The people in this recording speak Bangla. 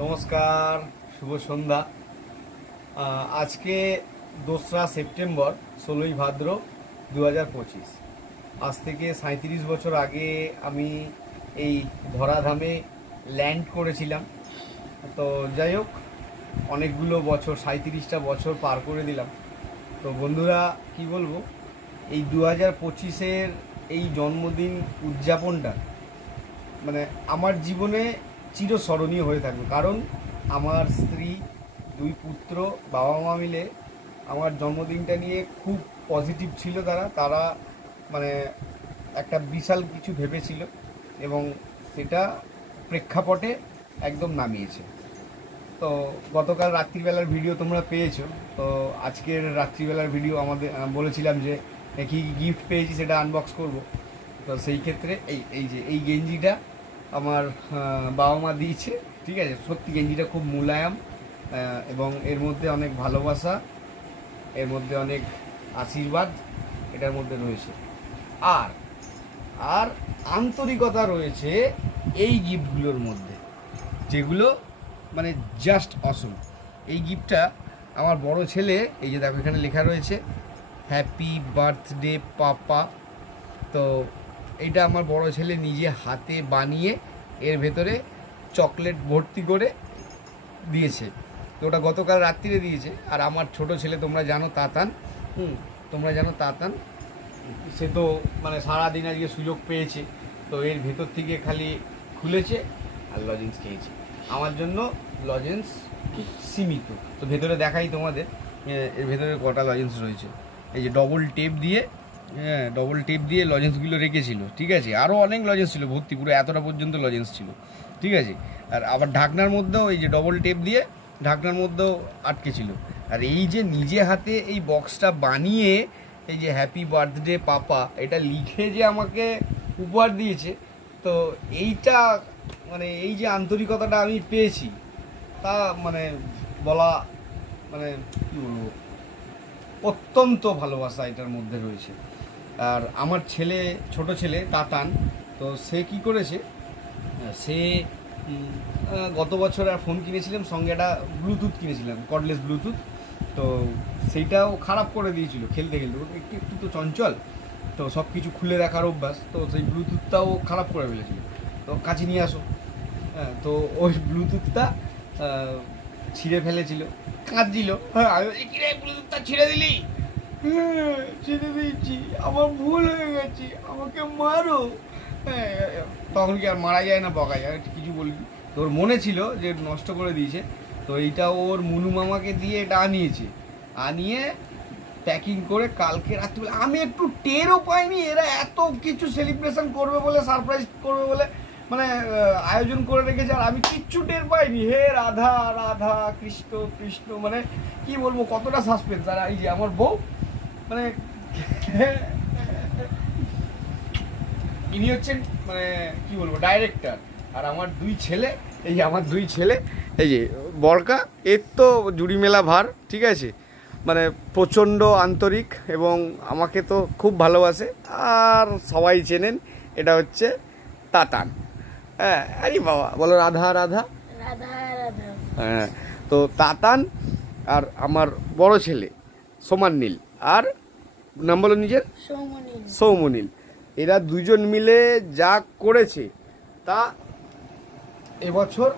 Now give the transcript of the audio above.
নমস্কার, শুভ সন্ধ্যা। আজকে 2রা সেপ্টেম্বর, 16ই ভাদ্র 2025। আজ থেকে 37 বছর আগে আমি এই ধরাধামে ল্যান্ড করেছিলাম। তো যাই হোক, অনেকগুলো বছর, 37টা বছর পার করে দিলাম। তো বন্ধুরা, কি বলবো, এই 2025-এর এই জন্মদিন উদযাপনটা মানে আমার জীবনে চিরস্মরণীয় হয়ে থাকবে। কারণ আমার স্ত্রী, 2 পুত্র, বাবা মা মিলে আমার জন্মদিনটা নিয়ে খুব পজিটিভ ছিল। তারা মানে একটা বিশাল কিছু ভেবেছিল এবং সেটা প্রেক্ষাপটে একদম নামিয়েছে। তো গতকাল রাত্রিবেলার ভিডিও তোমরা পেয়েছো। তো আজকের রাত্রিবেলার ভিডিও আমাদের বলেছিলাম যে কী গিফট পেয়েছি সেটা আনবক্স করব। তো সেই ক্ষেত্রে এই গেঞ্জিটা আমার বাবা মা দিয়েছে। ঠিক আছে, সত্যি গেঞ্জিটা খুব মোলায়েম এবং এর মধ্যে অনেক ভালোবাসা, এর মধ্যে অনেক আশীর্বাদ এটার মধ্যে রয়েছে, আর আর আন্তরিকতা রয়েছে এই গিফটগুলোর মধ্যে, যেগুলো মানে জাস্ট অসম। এই গিফটটা আমার বড় ছেলে, এই যে দেখো এখানে লেখা রয়েছে হ্যাপি বার্থডে পাপা। তো এইটা আমার বড় ছেলে নিজে হাতে বানিয়ে এর ভেতরে চকলেট ভর্তি করে দিয়েছে। তো ওটা গতকাল রাত্রিরে দিয়েছে। আর আমার ছোট ছেলে তোমরা জানো, তাতান, তাতান, সে তো মানে সারাদিন আজকে সুযোগ পেয়েছে। তো এর ভেতর থেকে খালি খুলেছে আর লজেন্স খেয়েছে। আমার জন্য লজেন্স সীমিত। তো ভেতরে দেখাই তোমাদের, এর ভেতরে কটা লজেন্স রয়েছে। এই যে ডবল টেপ দিয়ে লজেন্সগুলো রেখেছিল। ঠিক আছে, আরও অনেক লজেন্স ছিল ভর্তি, পুরো এতটা পর্যন্ত লজেন্স ছিল। ঠিক আছে, আর আবার ঢাকনার মধ্যেও এই যে ডবল টেপ দিয়ে ঢাকনার মধ্যেও আটকে ছিল। আর এই যে নিজে হাতে এই বক্সটা বানিয়ে এই যে হ্যাপি বার্থডে পাপা এটা লিখে যে আমাকে উপহার দিয়েছে, তো এইটা মানে এই যে আন্তরিকতাটা আমি পেয়েছি তা মানে বলা মানে কী বলবো, অত্যন্ত ভালোবাসা এটার মধ্যে রয়েছে। আর আমার ছেলে, ছোট ছেলে তাতান, তো সে কি করেছে, সে গত বছর আর ফোন কিনেছিলাম, সঙ্গে একটা ব্লুটুথ কিনেছিলাম, কর্ডলেস ব্লুটুথ। তো সেইটাও খারাপ করে দিয়েছিল খেলতে খেলতে, ওটা একটু একটু তো চঞ্চল, তো সব কিছু খুলে রাখার অভ্যাস, তো সেই ব্লুটুথটাও খারাপ করে ফেলেছিল। তো কাছে নিয়ে আসো। হ্যাঁ, তো ওই ব্লুটুথটা ছিঁড়ে ফেলেছিল, কাঁদছিল। হ্যাঁ, কিরে ব্লুটুথটা ছিঁড়ে দিলি? হ্যাঁ, ছিঁড়ে দিয়েছি, আমার ভুল হয়ে গেছে, আমাকে মারো। হ্যাঁ, তখন কি আর মারা যায় না, বকা যায়, কিছু বলবি? তোর মনে ছিল যে নষ্ট করে দিয়েছে। তো এইটা ওর মুনু মামাকে দিয়ে এটা আনিয়ে প্যাকিং করে কালকে রাত্রিবেলা, আমি একটু টেরও পাইনি এরা এত কিছু সেলিব্রেশন করবে বলে, সারপ্রাইজ করবে বলে মানে আয়োজন করে রেখেছে, আর আমি কিচ্ছু টের পাইনি। হে রাধা রাধা, কৃষ্ণ কৃষ্ণ, মানে কি বলবো, কতটা সাসপেন্স। আর এই যে আমার বউ, মানে ইনি হচ্ছেন মানে কি বলবো ডাইরেক্টর। আর আমার 2 ছেলে, এই যে আমার 2 ছেলে, এই যে বরকা, এর তো জুড়ি মেলা ভার। ঠিক আছে, মানে প্রচণ্ড আন্তরিক এবং আমাকে তো খুব ভালোবাসে। আর সবাই চেনেন, এটা হচ্ছে তাতান। হ্যাঁ, আরে বাবা বলো রাধা রাধা রাধা রাধা। হ্যাঁ, তো তাতান আর আমার বড় ছেলে সোমান্নীল, আর নাম বলো নিজের, সৌমনীল। এরা 2জন মিলে যা করেছে তা এবছর